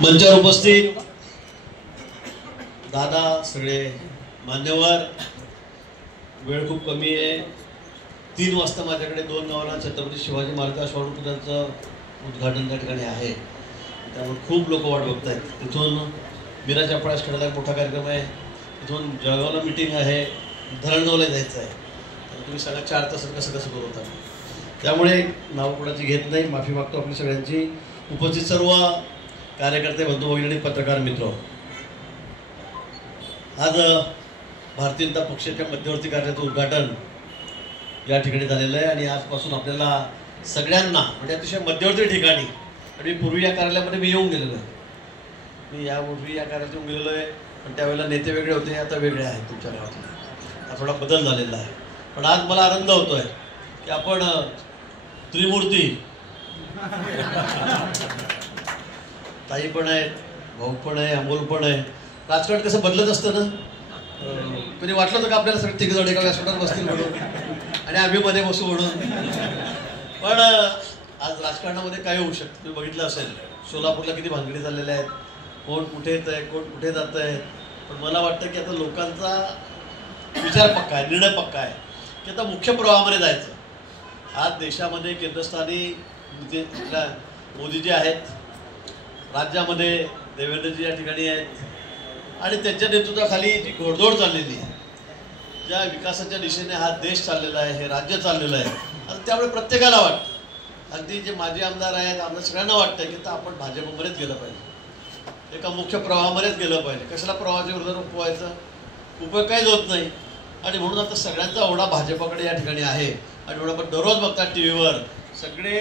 मंचावर उपस्थित दादा, सगळे मान्यवर, वेळ खूप कमी आहे. 3 वाजता माझ्याकडे 2 गावाला छत्रपती शिवाजी महाराज पुतळ्याचं उद्घाटन त्या ठिकाणी आहे. त्यामुळे खूप लोक वाट बघत आहेत. तिथून मीराच्या पळास खेळायला एक मोठा कार्यक्रम आहे. तिथून जळगावला मीटिंग आहे, धरणगावला जायचं आहे. तुम्ही सगळ्या 4 तासात कसं करू होता. त्यामुळे नाव कोणाची घेत नाही, माफी मागतो आपली सगळ्यांची. उपस्थित सर्व कार्यकर्ते, बंधू भगिनी आणि पत्रकार मित्र, आज भारतीय जनता पक्षाच्या मध्यवर्ती कार्यालयाचं उद्घाटन या ठिकाणी झालेलं आहे. आणि आजपासून आपल्याला सगळ्यांना म्हणजे अतिशय मध्यवर्ती ठिकाणी, आणि पूर्वी या कार्यालयामध्ये मी येऊन गेलेलो आहे. मी यापूर्वी या कार्यालयात येऊन गेलेलो आहे, पण त्यावेळेला नेते वेगळे होते, आता वेगळे आहेत. तुमच्या गावातले हा थोडा बदल झालेला आहे. पण आज मला आनंद होतो आहे की आपण त्रिमूर्ती, ताई पण आहेत, भाऊ पण आहे, अमोल पण आहे. राजकारण कसं बदलत असतं ना. कधी वाटलं होतं का आपल्याला सगळे तिघजण एका व्यासपीठावर बसतील म्हणून आणि आम्ही मध्ये बसू म्हणून. पण आज राजकारणामध्ये काय होऊ शकतं तुम्ही बघितलं असेल. सोलापूरला किती भानगडी चाललेल्या आहेत, कोण कुठे येत आहे, कोण कुठे जात आहे. पण मला वाटतं की आता लोकांचा विचार पक्का आहे, निर्णय पक्का आहे की आता मुख्य प्रवाहामध्ये जायचं. आज देशामध्ये केंद्रस्थानी मोदीजी आहेत, राज्यामध्ये देवेंद्रजी या ठिकाणी आहेत, आणि त्यांच्या नेतृत्वाखाली जी घोडदौड चाललेली आहे, ज्या विकासाच्या दिशेने हा देश चाललेला आहे, हे राज्य चाललेलं आहे. आणि त्यामुळे प्रत्येकाला वाटतं, अगदी जे माजी आमदार आहेत, आम्हाला सगळ्यांना वाटतं की आता आपण भाजपमध्येच गेलं पाहिजे, एका मुख्य प्रवाहामध्येच गेलं पाहिजे. कशाला प्रवाहाच्या विरोधात उपवायचं, उपयोग काहीच होत नाही. आणि म्हणून आता सगळ्यांचा ओढा भाजपकडे या ठिकाणी आहे. आणि म्हणून आपण दररोज बघतात टी व्हीवर सगळे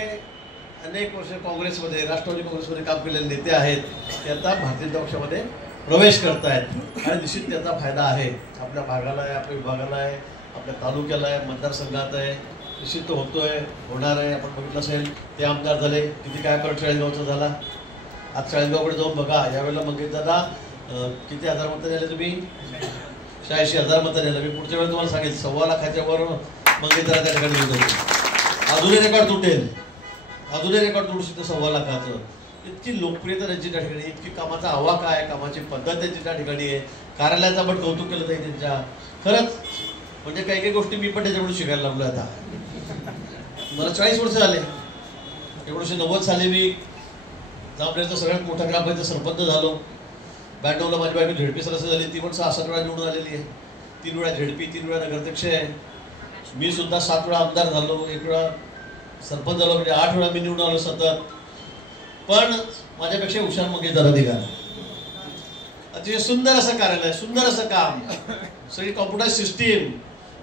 अनेक वर्ष काँग्रेसमध्ये, राष्ट्रवादी काँग्रेसमध्ये काम केलेले नेते आहेत, ते आता भारतीय जनता पक्षामध्ये प्रवेश करत आहेत. आणि निश्चित त्याचा फायदा आहे, आपल्या भागाला आहे, आपल्या विभागाला आहे, आपल्या तालुक्याला आहे, मतदारसंघात आहे. निश्चित तो होतोय, होणार आहे. आपण बघितलं असेल ते आमदार झाले, किती काय करत चाळीसगावचा झाला. आज चाळीसगावकडे जाऊन बघा, यावेळेला मंगेश दादा किती हजार मतं झाले तुम्ही? 86,000 मतं झालं. मी पुढच्या वेळेला तुम्हाला सांगेल 1.25 लाखाच्या वर मंगेश दादा त्या ठिकाणी होतो. अजूनही रेकॉर्ड तुटेल, अजूनही रेकॉर्ड तुटू शकतं 1.25 लाखाचं. इतकी लोकप्रियता त्यांची त्या ठिकाणी, इतकी कामाचा आवाका आहे, कामाची पद्धत त्यांची त्या ठिकाणी आहे. कार्यालयाचं आपण कौतुक केलं जाईल त्यांच्या. खरंच म्हणजे काही काही गोष्टी मी पण त्याच्याकडून शिकायला लागलो. आता मला 40 वर्ष झाले. 1990 साली मी जामनेरचा सगळ्यात मोठा ग्रामपंचायत सरपंच झालो. 92ला माझी बायको झेडपी सदस्य झाली. ती पण 6-7 वेळा निवडून आलेली आहे. 3 वेळा झेडपी, 3 वेळा नगराध्यक्ष आहे. मी सुद्धा 7 वेळा आमदार झालो, 1 वेळा सरपंच झालो, म्हणजे 8 वेळा मी निवडून आलो सतत. पण माझ्यापेक्षा हुशार मंगेश दादा निघाला. अतिशय सुंदर असं कार्यालय, सुंदर असं काम, सगळी कॉम्प्युटर सिस्टीम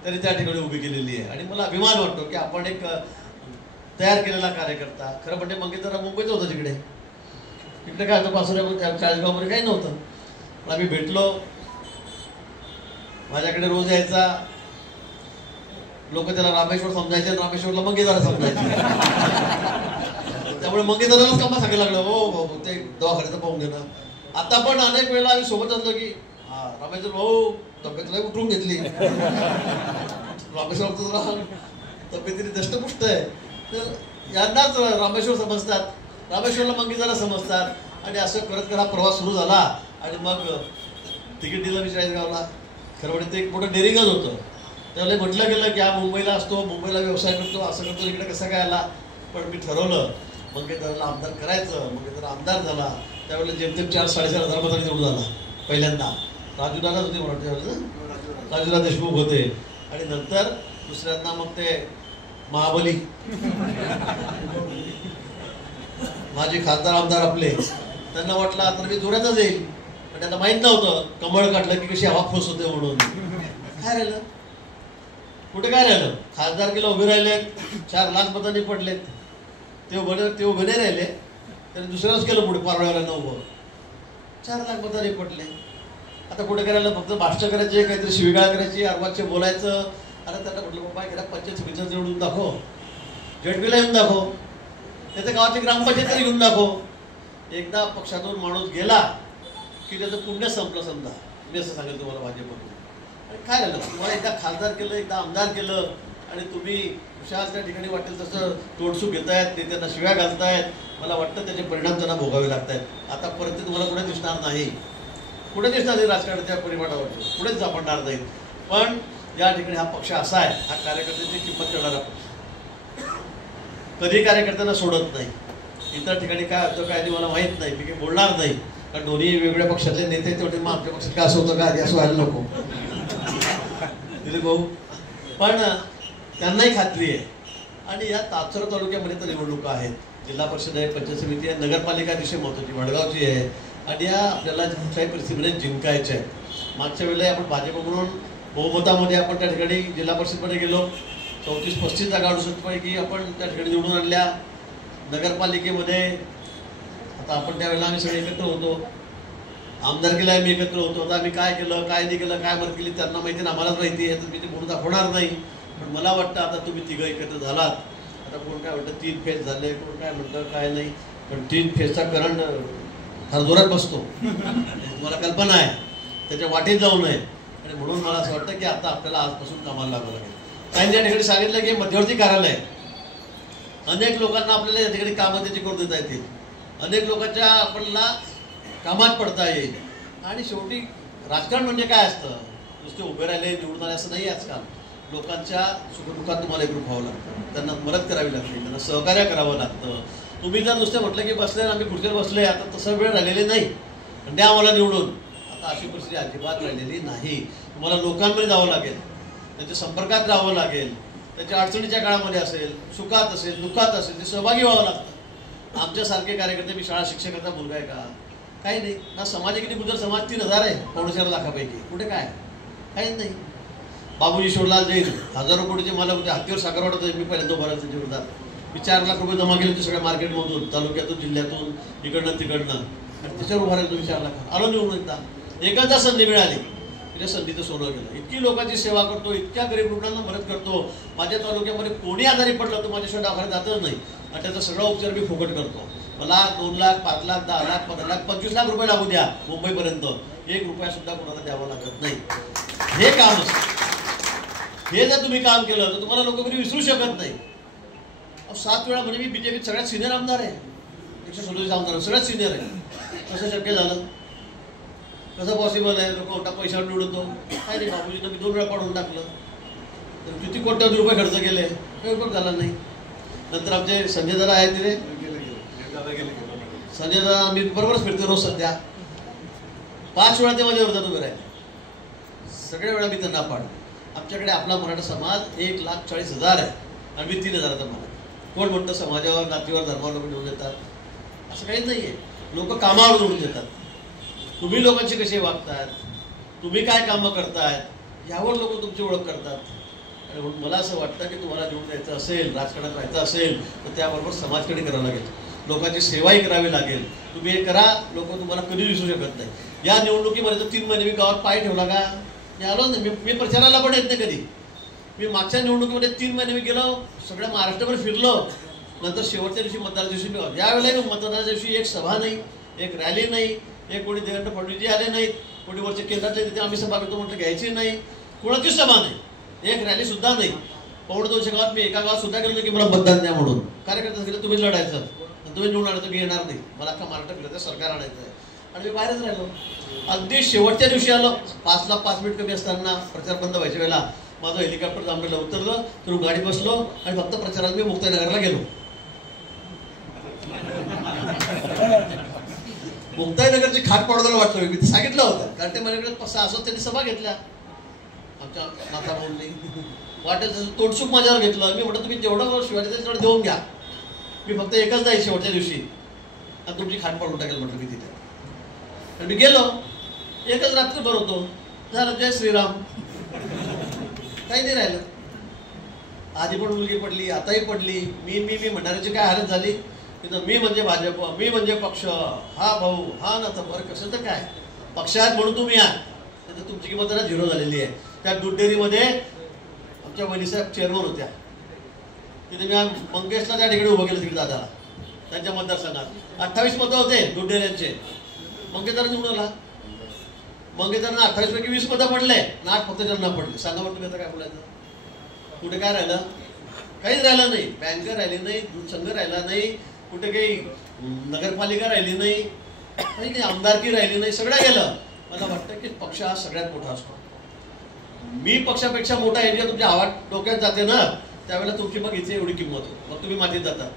त्यांनी त्या ठिकाणी उभी केलेली आहे. आणि मला अभिमान वाटतो की आपण एक तयार केलेला कार्यकर्ता. खरं म्हणजे मंगेश दादा मुंबईत होतं, तिकडे काय होतं, पासोऱ्यामध्ये, चाळीसगावमध्ये काही नव्हतं. पण आम्ही भेटलो, माझ्याकडे रोज यायचा. लोक त्याला रामेश्वर समजायचे, रामेश्वरला मंगेश दादा समजायचे. त्यामुळे मंगेश दादालाच कामा सांगायला लागलं, हो भाऊ ते दवाखान्याचं पाहून घेणं. आता पण अनेक वेळेला आम्ही सोबत असलो की रामेश्वर भाऊ तब्येतला उठवून घेतली, रामेश्वर जरा तब्येतीने दष्टपुष्ट आहे. तर यांनाच रामेश्वर समजतात, रामेश्वरला मंगेश दादा समजतात. आणि असं करत करत हा प्रवास सुरू झाला. आणि मग तिकीट दिलं मी चाळीसगावला. खरं म्हणजे ते एक मोठं डेअरिंगच होतं. त्यावेळेला म्हटलं गेलं की हा मुंबईला असतो, मुंबईला व्यवसाय करतो, असं करतो, इकडे कसं काय आला. पण मी ठरवलं मंगेश दादाला आमदार करायचं. मंगेश दादा आमदार झाला. त्यावेळेला जेमतेम 4-4.5 मतांनी निवडून आला पहिल्यांदा. राजूदादाच होते म्हणून त्यावेळेला, राजूदा देशमुख होते. आणि नंतर दुसऱ्यांदा मग ते महाबली माझे खासदार आमदार आपले, त्यांना वाटलं आता मी जोरातच येईल. पण त्यांना माहीत नव्हतं कमळ काढलं की कशी हवा फुस होते म्हणून. काय राहिलं, कुठे काय राहिलं. खासदारकीला उभे राहिले, 4 लाख मतांनी पडलेत. ते उभे नाही राहिले, त्यांनी दुसऱ्याच केलं पुढे, पारवळ्याला उभं. 4 लाख मतांनी पडले. आता कुठे करायला फक्त भाषण करायचे, काहीतरी शिवीगाळ करायची, अर्वाचे बोलायचं. अरे त्यांना म्हटलं बाबा गेल्या पंचायत समितीचं निवडून दाखव, जेडपीला येऊन दाखव, त्याच्या गावाची ग्रामपंचायत तरी घेऊन दाखव. एकदा पक्षातून माणूस गेला की त्याचं पुण्य संपलं समजा. मी असं सांगेल तुम्हाला भाजपकडून. आणि काय झालं, तुम्हाला एकदा खासदार केलं, एकदा आमदार केलं, आणि तुम्ही खुशाल त्या ठिकाणी वाटेल तसं तोडसूक घेत आहेत, नेत्यांना शिव्या घालतायत. मला वाटतं त्याचे परिणाम त्यांना भोगावे लागत आहेत. आतापर्यंत तुम्हाला कुठे दिसणार नाही, कुठे दिसणार नाही राजकारणाच्या परिमाणावरती, कुठेच सापडणार नाही. पण या ठिकाणी हा पक्ष असा आहे, हा कार्यकर्त्यांची किंमत करणारा पक्ष, कधी कार्यकर्त्यांना सोडत नाही. इतर ठिकाणी काय होतं काय मला माहीत नाही, मी काही बोलणार नाही, कारण दोन्ही वेगवेगळ्या पक्षातले नेते तेवढे मग आमच्या पक्षात काय असं होतं का असं व्हायला नको दिलीप भाऊ. पण त्यांनाही खात्री आहे. आणि या तापसर तालुक्यामध्ये तर निवडणुका आहेत, जिल्हा परिषद आहे, पंचायत समिती आहे, नगरपालिका अतिशय महत्त्वाची वडगावची आहे. आणि या आपल्याला कुठल्याही परिस्थितीमध्ये जिंकायचे आहे. मागच्या वेळेला आपण भाजप म्हणून बहुमतामध्ये आपण त्या ठिकाणी जिल्हा परिषदमध्ये गेलो, 34-35 जागा 68पैकी आपण त्या ठिकाणी निवडून आणल्या. नगरपालिकेमध्ये आता आपण त्यावेळेला आम्ही सगळे एकत्र होतो, आमदारकीला आम्ही एकत्र होतो. आता आम्ही काय केलं काय नाही केलं काय मदत केली त्यांना माहिती आहे, आम्हालाच माहिती आहे, तर मी ते म्हणून दाखवणार नाही. पण मला वाटतं आता तुम्ही तिघं एकत्र झालात. आता कोण काय म्हणतं 3 फेज झाले, कोण काय म्हणतं काय नाही, पण 3 फेजचा करंट फार जोरात बसतो, तुम्हाला कल्पना आहे, त्याच्या वाटेत जाऊ नये. आणि म्हणून मला असं वाटतं की आता आपल्याला आजपासून कामाला लागावं लागेल. काही या ठिकाणी सांगितलं की मध्यवर्ती कार्यालय आहे, अनेक लोकांना आपल्याला या ठिकाणी कामं त्याची करून देता येतील, अनेक लोकांच्या आपल्याला कामात पडता येईल. आणि शेवटी राजकारण म्हणजे काय असतं, नुसते उभे राहिले निवडून आले असं नाही. आजकाल लोकांच्या सुखदुःखात तुम्हाला एकरूप व्हावं लागतं, त्यांना मदत करावी लागते, त्यांना सहकार्य करावं लागतं. तुम्ही जर नुसते म्हटलं की बसले आम्ही खुर्चीवर बसले, आता तसं वेळ राहिलेले नाही, द्या आम्हाला निवडून, आता अशी परिस्थिती अजिबात राहिलेली नाही. तुम्हाला लोकांमध्ये जावं लागेल, त्यांच्या संपर्कात राहावं लागेल, त्याच्या अडचणीच्या काळामध्ये असेल, सुखात असेल, दुःखात असेल, ते सहभागी व्हावं लागतं. आमच्यासारखे कार्यकर्ते, मी शाळा शिक्षकाचा मुलगा आहे का, काही नाही ना. समाज आहे किती, गुजर समाज 3,000 आहे 4.5 लाखापैकी, कुठे काय काहीच नाही. बाबूजी शिवलाल जैन हजारो कोटीचे मालक होते, हातीवर साखर वाटत होते, मी पहिल्यांदा उभा त्यांच्या विरोधात. मी 4 लाख रुपये जमा केले होते सगळ्या मार्केटमधून, तालुक्यातून, जिल्ह्यातून, इकडनं तिकडनं, आणि त्याच्यावर उभा राहिलो तुम्ही 4 लाख. आलो निवडून एकदा संधी मिळाली, तिच्या संधीचं सोनं गेलं. इतकी लोकांची सेवा करतो, इतक्या गरीब रुग्णांना मदत करतो. माझ्या तालुक्यामध्ये कोणी आजारी पडलं तर माझ्याशिवाय दवाखान्यात जातच नाही, आणि त्याचा सगळा उपचार मी फुकट करतो. मला 2 लाख, 5 लाख, 10 लाख, 15 लाख, 25 लाख रुपये लागू द्या मुंबईपर्यंत, 1 रुपया सुद्धा कोणाला द्यावं लागत नाही. हे काम असतं. हे जर तुम्ही काम केलं तर तुम्हाला लोक कधी विसरू शकत नाही. 7 वेळा म्हणजे मी बीजेपीत सगळ्यात सिनियर आमदार आहे, 137 आमदार सगळ्यात सिनियर आहे. कसं शक्य झालं, कसं पॉसिबल आहे? लोक मोठा पैशावर निवडतो काय नाही. बाबूजीनं मी 2 वेळा पाडून टाकलं, तर किती कोट्यावधी रुपये खर्च केले, काही उपयोग झाला नाही. नंतर आमचे संजय दादा आहेत, तिथे संजय दादा मी बरोबरच फिरते रोज. सध्या 5 वेळा ते माझ्या विरोधात उभे राहिले, सगळ्या वेळा मी त्यांना पाडलं. आमच्याकडे आपला मराठा समाज 1,40,000 आहे, आणि मी 3,000चा मला. कोण म्हणतं समाजावर, नातीवर, धर्मावर लोक निवडून देतात, असं काही नाही आहे. लोक कामावर निवडून देतात. तुम्ही लोकांशी कसे वागतायत, तुम्ही काय कामं करतायत, यावर लोक तुमची ओळख करतात. आणि म्हणून मला असं वाटतं की तुम्हाला निवडून द्यायचं असेल, राजकारणात राहायचं असेल, तर त्याबरोबर समाजकडे करावं लागेल, लोकांची सेवाही करावी लागेल. तुम्ही हे करा, लोक तुम्हाला कधी विसरू शकत नाही. या निवडणुकीमध्ये तर 3 महिने मी गावात पाय ठेवला का, मी आलो नाही. मी प्रचाराला पण येत नाही कधी. मी मागच्या निवडणुकीमध्ये 3 महिने मी गेलो, सगळ्या महाराष्ट्रभर फिरलो. नंतर शेवटच्या दिवशी मतदान दिवशी मी यावेळेला मतदानाच्या दिवशी एक सभा नाही, एक रॅली नाही, एक कोणी देवेंद्र फडणवीसजी आले नाहीत, कोणी वरचे केंद्रातले तिथे आम्ही सभा घेतो म्हटलं घ्यायची नाही, कोणाची सभा नाही, एक रॅली सुद्धा नाही. 1.25 गावात मी एका गावात सुद्धा गेलो की मला मतदान द्या म्हणून. कार्यकर्ते सांगितलं तुम्ही लढायचं, तुम्ही निवडून आलं तर मी येणार नाही, मला अख्खा महाराष्ट्र फिरायचं, सरकार आणायचं आहे. आणि मी बाहेरच राहिलो. अगदी शेवटच्या दिवशी आलो, 5ला 5 मिनिट कमी असताना, प्रचार बंद व्हायच्या वेळेला माझं हेलिकॉप्टर जांभेला उतरलं, तर गाडी बसलो आणि फक्त प्रचारात मी मुक्ताईनगरला गेलो. मुक्ताईनगरची खाट पडवायला वाटलं, मी सांगितलं होतं, कारण ते माझ्याकडे 6 त्यांनी सभा घेतल्या आमच्या माता भाऊंनी. वाटेल तसं तोडसूक माझ्यावर घेतलं. मी म्हटलं तुम्ही जेवढं शिवाजी तेवढं देऊन घ्या, मी फक्त एकच जाईल शेवटच्या दिवशी, आणि तुमची खाट पडून टाकेल म्हटलं मी तिथे. आणि मी गेलो, एकच रात्रभर होतो, झालं जय श्रीराम, काही नाही राहिलं. आधी पण मुलगी पडली, आताही पडली. मी मी मी म्हणणाऱ्याची काय हालत झाली, तिथं मी म्हणजे भाजप, मी म्हणजे पक्ष, हा भाऊ, हा ना. तर बरं कसं तर काय, पक्ष आहेत म्हणून तुम्ही आहात, तर तुमची किंमत जरा 0 झालेली आहे. त्या दूध डेअरीमध्ये आमच्या वहिनीसाहेब चेअरमन होत्या, तिथे मी मंगेशला त्या ठिकाणी उभं केलं, तिकडे दादाला त्यांच्या मतदारसंघात 28 मतं होते दूध डेअऱ्यांचे. मंगेशदार निवडून आला. मंगेशदारांना 28 पैकी 20 मतं पडले, 8 फक्त त्यांना पडले. सांगा बरं तुम्ही आता काय बोलायचं, कुठे काय राहिलं, काहीच राहिलं नाही. बँक राहिली नाही, दूध संघ राहिला नाही, कुठे काही नगरपालिका राहिली नाही, काही आमदारकी राहिली नाही, सगळं गेलं. मला वाटतं की पक्ष हा सगळ्यात मोठा असतो. मी पक्षापेक्षा मोठा आहे जेव्हा तुमच्या आवाज डोक्यात जाते ना, त्यावेळेला तुमची मग इथे एवढी किंमत होती, मग तुम्ही मातीत जाता.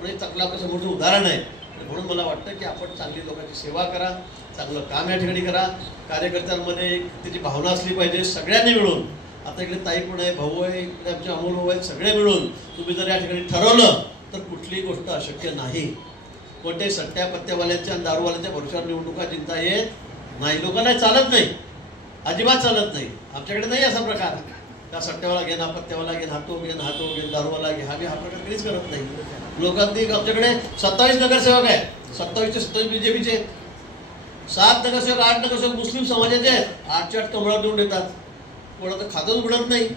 म्हणजे चांगलं आपल्या समोरचं उदाहरण आहे. म्हणून मला वाटतं की आपण चांगली लोकांची सेवा करा, चांगलं काम या ठिकाणी करा. कार्यकर्त्यांमध्ये एक त्याची भावना असली पाहिजे, सगळ्यांनी मिळून. आता इकडे ताई पण आहे, भाऊ आहे, इकडे आमचे अमोल भाऊ आहेत, सगळे मिळून तुम्ही जर या ठिकाणी ठरवलं तर कुठलीही गोष्ट अशक्य नाही. कोणत्याही सट्ट्या पत्त्यावाल्यांच्या आणि दारूवाल्यांच्या भरोश्यावर निवडणुका जिंकता येत नाही. लोकांना चालत नाही, अजिबात चालत नाही. आमच्याकडे नाही असा प्रकार का सट्ट्यावाला घेणं, पत्त्यावाला घेणं, हातो घेणं, दारूवाला घे, हा प्रकार कधीच करत नाही. लोकांनी आमच्याकडे 27 नगरसेवक आहे, 27चे 27 बीजेपीचे, 7 नगरसेवक, 8 नगरसेवक मुस्लिम समाजाचे आहेत. 8च्या 8 कमळात निवडून येतात. कोणाचं खातंच उघडत नाही,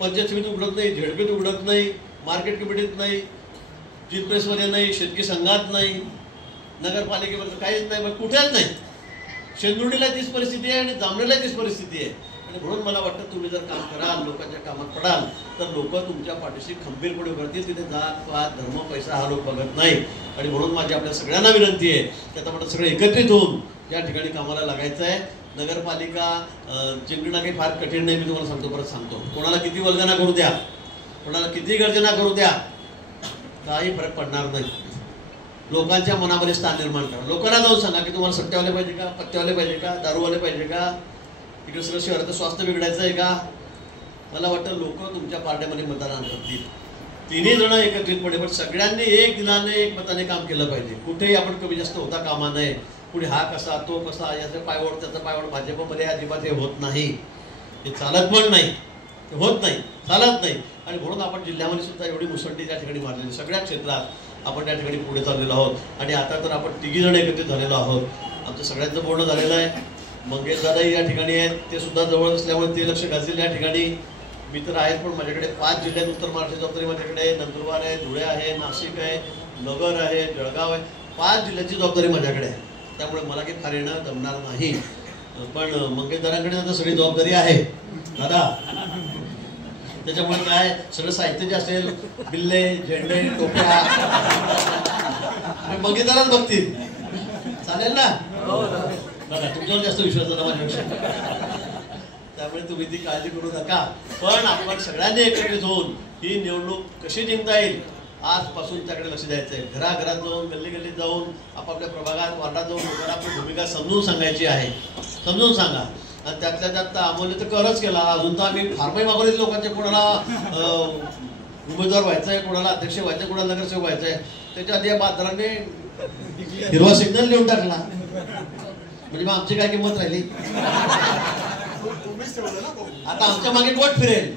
पंचायत समितीत उघडत नाही, झेडपीत उघडत नाही, मार्केट कमिटीत नाही, जीत प्रेसमध्ये नाही, शेतकी संघात नाही, नगरपालिकेमध्ये काहीच नाही, मग कुठेच नाही. शेंदुर्डीला तीच परिस्थिती आहे आणि जामनेरला तीच परिस्थिती आहे. आणि म्हणून मला वाटतं तुम्ही जर काम कराल, लोकांच्या कामात पडाल, तर लोक तुमच्या पाठीशी खंबीरपणे उभे राहतील. तिथे जात पात धर्म पैसा हा लोक बघत नाही. आणि म्हणून माझी आपल्या सगळ्यांना विनंती आहे की आता आपण सगळे एकत्रित होऊन या ठिकाणी कामाला लागायचं आहे. नगरपालिका जिंकणं काही फार कठीण नाही, मी तुम्हाला सांगतो, परत सांगतो. कोणाला किती वल्गना करू द्या, कोणाला किती गर्जना करू द्या, काही फरक पडणार नाही. लोकांच्या मनामध्ये स्थान निर्माण करा. लोकांना जाऊन सांगा की तुम्हाला सट्ट्यावाले पाहिजे का, पत्त्यावाले पाहिजे का, दारूवाले पाहिजे का, इकडे सगळं शहराचं स्वास्थ्य बिघडायचं आहे का. मला वाटतं लोक तुमच्या पार्ट्यामध्ये मतदान करतील. तिन्ही जण एकत्रितपणे, पण सगळ्यांनी एक दिलाने एक मताने काम केलं पाहिजे. कुठेही आपण कमी जास्त होता कामा नये. कुठे हा कसा तो कसा, याचं पायवड त्याचं पायवड. भाजपमध्ये अजिबात हे होत नाही, हे चालत पण नाही, हे होत नाही, चालत नाही. आणि म्हणून आपण जिल्ह्यामध्ये सुद्धा एवढी मुसंडी त्या ठिकाणी मारलेली, सगळ्या क्षेत्रात आपण त्या ठिकाणी पुढे चाललेलो आहोत. आणि आता तर आपण तिघी जण एकत्रित झालेलो आहोत. आमचं सगळ्यांचं बोलणं झालेलं आहे. मंगेश दादाही या ठिकाणी आहेत, ते सुद्धा जवळ असल्यामुळे ते लक्ष घालतील या ठिकाणी. मी तर आहेत, पण माझ्याकडे 5 जिल्ह्यात उत्तर महाराष्ट्र जबाबदारी माझ्याकडे. नंदुरबार आहे, धुळे आहे, नाशिक आहे, नगर आहे, जळगाव आहे, 5 जिल्ह्याची जबाबदारी माझ्याकडे आहे. त्यामुळे मला काही फार येणं जमणार नाही. पण मंगेश दादांकडे आता सगळी जबाबदारी आहे दादा. त्याच्यामुळे काय सगळं साहित्य जे असेल, बिल्ले, झेंडे, टोप्या, मंगेश दादाच बघतील. चालेल ना दादा, तुमच्यावर जास्त विश्वास झाला माझ्यापेक्षा, त्यामुळे तुम्ही ती काळजी करू नका. पण आपण सगळ्यांनी एकत्रित होऊन ही निवडणूक कशी जिंकता येईल आजपासून त्याकडे लक्ष द्यायचं आहे. घराघरात जाऊन, गल्ली गल्लीत जाऊन, आपापल्या प्रभागात, वार्डात जाऊन लोकांना आपली भूमिका समजून सांगायची आहे. समजून सांगा. आणि त्यातल्या त्यात अमोलने तर करच केला. अजून तर आम्ही फारमाही मागवले लोकांचे, कोणाला उमेदवार व्हायचं आहे, कोणाला अध्यक्ष व्हायचं आहे, कोणाला नगरसेवक व्हायचं आहे. त्याच्या आधी या बाजाराने हिरवा सिग्नल लिहून टाकला. म्हणजे मग आमची काय किंमत राहिली. आता आमच्या मागे कोण फिरेल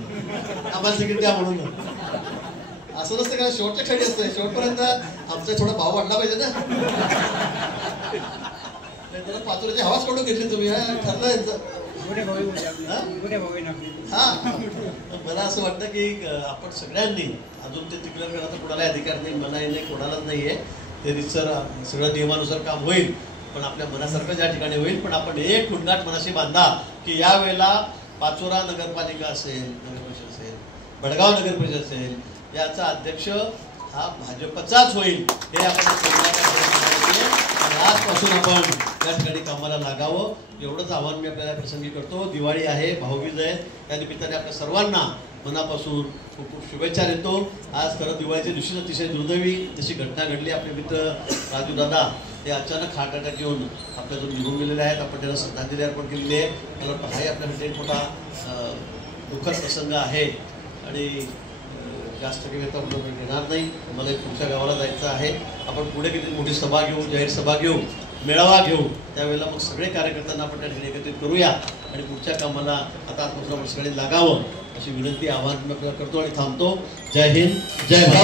आम्हाला तिकीट द्या म्हणून. असं नसतं का, शेवटच्या क्षणी असतं. शेवटपर्यंत आमचा थोडा भाव वाढला पाहिजे ना. पाचोऱ्याची हवाच काढून घेतली तुम्ही, ठरलं यांचं. हा, मला असं वाटतं की आपण सगळ्यांनी अजून ते तिकडे करण्याचा कोणालाही अधिकार नाही, मलाही नाही, कोणालाच नाहीये. ते रितसर सगळं नियमानुसार काम होईल, पण आपल्या मनासारखं ज्या ठिकाणी होईल. पण आपण एक ठुणगाठ मनाशी बांधा की यावेळेला पाचोरा नगरपालिका असेल, नगरपरिषद असेल, भडगाव नगरपरिषद असेल, याचा अध्यक्ष हा भाजपचाच होईल. हे आपण आजपासून आपण त्या ठिकाणी कामाला लागावं, एवढंच आव्हान मी आपल्याला प्रसंगी करतो. दिवाळी आहे, भाऊबीज आहे, त्या निमित्ताने आपल्या सर्वांना मनापासून खूप खूप शुभेच्छा देतो. आज खरं दिवाळीच्या दिवशी अतिशय दुर्दैवी जशी घटना घडली. आपले मित्र राजू दादा हे अचानक हार्ट अटॅक येऊन आपल्यातून निघून गेलेले आहेत. आपण त्यांना श्रद्धांजली अर्पण केलेली आहे. मला हाही आपल्याकडे एक मोठा दुःखद प्रसंग आहे आणि जास्त काही वेळ आपण घेणार नाही. मला पुढच्या गावाला जायचं आहे. आपण पुढे किती मोठी सभा घेऊ, जाहीर सभा घेऊ, मेळावा घेऊ. त्यावेळेला मग सगळे कार्यकर्त्यांना आपण त्या ठिकाणी एकत्रित करूया आणि पुढच्या कामाला आता आत्मसात आपण सगळे लागावं अशी विनंती, आवाहन मी आपल्याला करतो आणि थांबतो. जय हिंद, जय भारत.